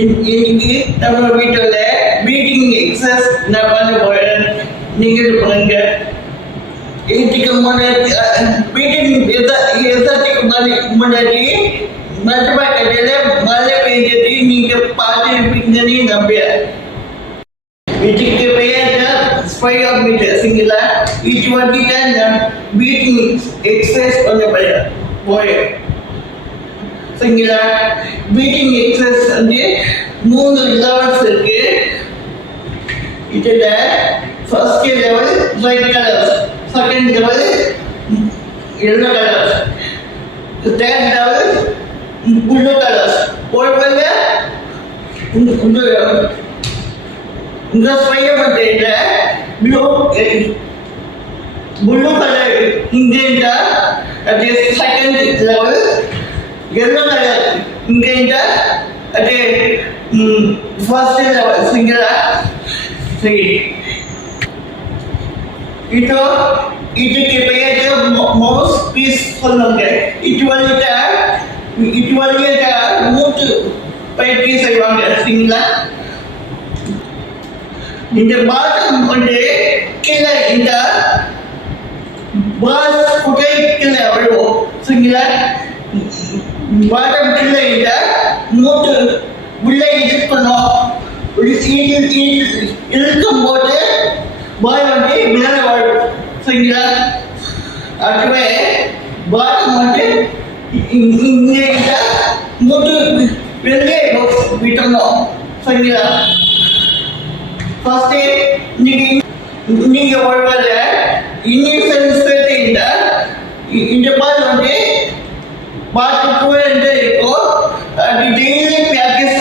இன்னைக்கு நம்ம வீட்டில் மீட்டிங் எக்ஸஸ் நான் பண்ண போகிறேன். நீங்கள் பண்ணுங்க. இதுக்கு முன்னாடி மீட்டிங் எதாச்சுக்கு முன்னாடி மற்றபா கடையில் மழை பெய்ஞ்சது நீங்கள் பார்த்துருப்பீங்கன்னு நம்புறேன். இதுக்கு பெயர் ஸ்பைரோமீட்டர் சரிங்களா? இது வந்துட்டு நான் மீட்டிங் எக்ஸசைஸ் பண்ண போகிறேன் சரிங்களா? மீட்டிங் எக்ஸசைஸ் வந்து 3 லெவல்ஸ் இருக்கு. இதுல first level white colour, second level yellow colour, third level blue colour. போடுவாங்க இந்த ஸ்பைரோமீட்டர்ல ப்ளூ கலர் இங்கேண்டா அது second level, yellow color ingredient at first level singular. See, it create most peaceful. It will move to by peace. I want singular. In the bottom one day, killer in the bus put a killer singular. Bottom கீழே இல்லை மூட்டு உள்ளே இழுக்கணும். இழுக்கும் போது பாய் வந்து மேலே வாழும் சரிங்களா? அதுவே பாட்டம் வந்து இங்கே மூட்டு வெளியே விட்டணும் சரிங்களா? ஃபர்ஸ்ட் நீங்க வாழ்வத இனிஷியல் ஸ்டேஜ் இந்த பால் வந்து பார்த்து போயிட்டு இருக்கும். அது டெய்லி ப்ராக்டிஸ்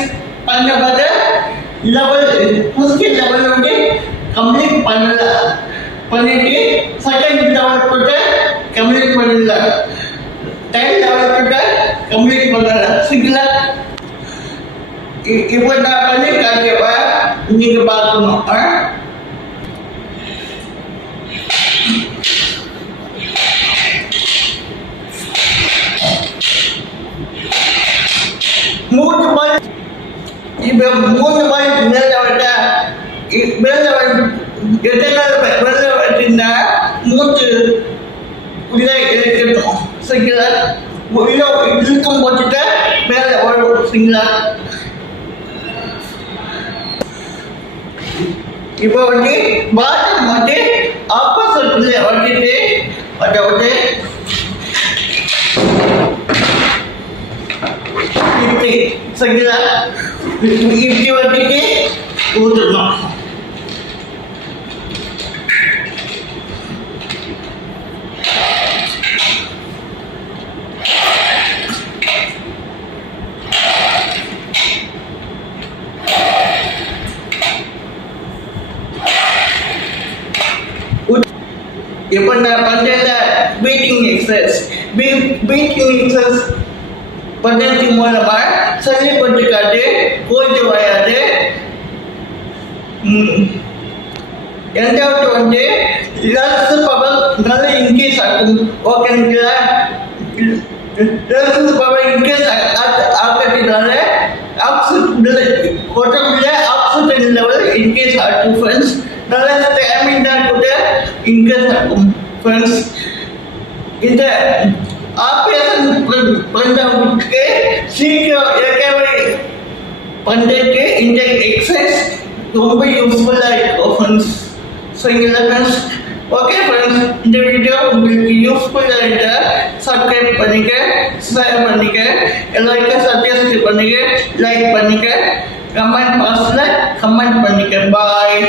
பண்ண பார்த்த லெவல் ஃபர்ஸ்ட் லெவல் வந்து கம்ப்ளீட் பண்ணலாம். பண்ணிட்டு செகண்ட் லெவல் கூட கம்ப்ளீட் பண்ணலாம். தேர்ட் லெவல் கூட கம்ப்ளீட் பண்ணலாம் சரிங்களா? இப்போ நான் பண்ணி காட்டுவா நீங்க பார்க்கணும். மூணு பால் இப்போ 3 பால் மேலே விட்டா மேலே மேலே விட்டுருந்தா மூச்சு உள்ளே இருக்கட்டும் சரிங்களா? உள்ள இழுக்கம் போட்டுட்டு மேலே வரும் சரிங்களா? இப்போ வந்து பாத்ரூம் வந்து ஆப்போசிட்ல வந்துட்டு அதை வந்து சரிங்களா? இப்படி வந்துட்டு ஊற்றணும். இப்போ நான் பண்ணுற வெயிட்டிங் எக்ஸசைஸ் பண்றதுக்கு மூலமா சளி பட்டுக்காட்டு கோல்டு வராது. ரெண்டாவது வந்து லங்ஸ் பவர் நல்லா இன்க்ரீஸ் ஆகும். ஓகேங்களா? லங்ஸ் பவர் இன்க்ரீஸ் ஆகிறதுனால உடம்புல ஆக்சிஜன் லெவல் இன்க்ரீஸ் ஆகும் ஃப்ரெண்ட்ஸ். நல்ல ஸ்டாமினா கூட இன்க்ரீஸ் ஆகும் ஃப்ரெண்ட்ஸ். இந்த ஆப்ரேஷன் பண்ணவங்களுக்கு சீக்கிரம் ரெக்கவரி பண்ணுறதுக்கு இந்த எக்ஸசைஸ் ரொம்ப யூஸ்ஃபுல்லாக இருக்கும் ஃப்ரெண்ட்ஸ் சரிங்களா ஃப்ரெண்ட்ஸ்? ஓகே ஃப்ரெண்ட்ஸ், இந்த வீடியோ உங்களுக்கு யூஸ்ஃபுல்லாக இருந்தால் சப்ஸ்கிரைப் பண்ணிக்க, ஷேர் பண்ணிக்க, எல்லாருக்கும் சஜஸ்ட் பண்ணிக்க, லைக் பண்ணிக்க, கமெண்ட் பாக்ஸில் கமெண்ட் பண்ணிக்க. பாய்.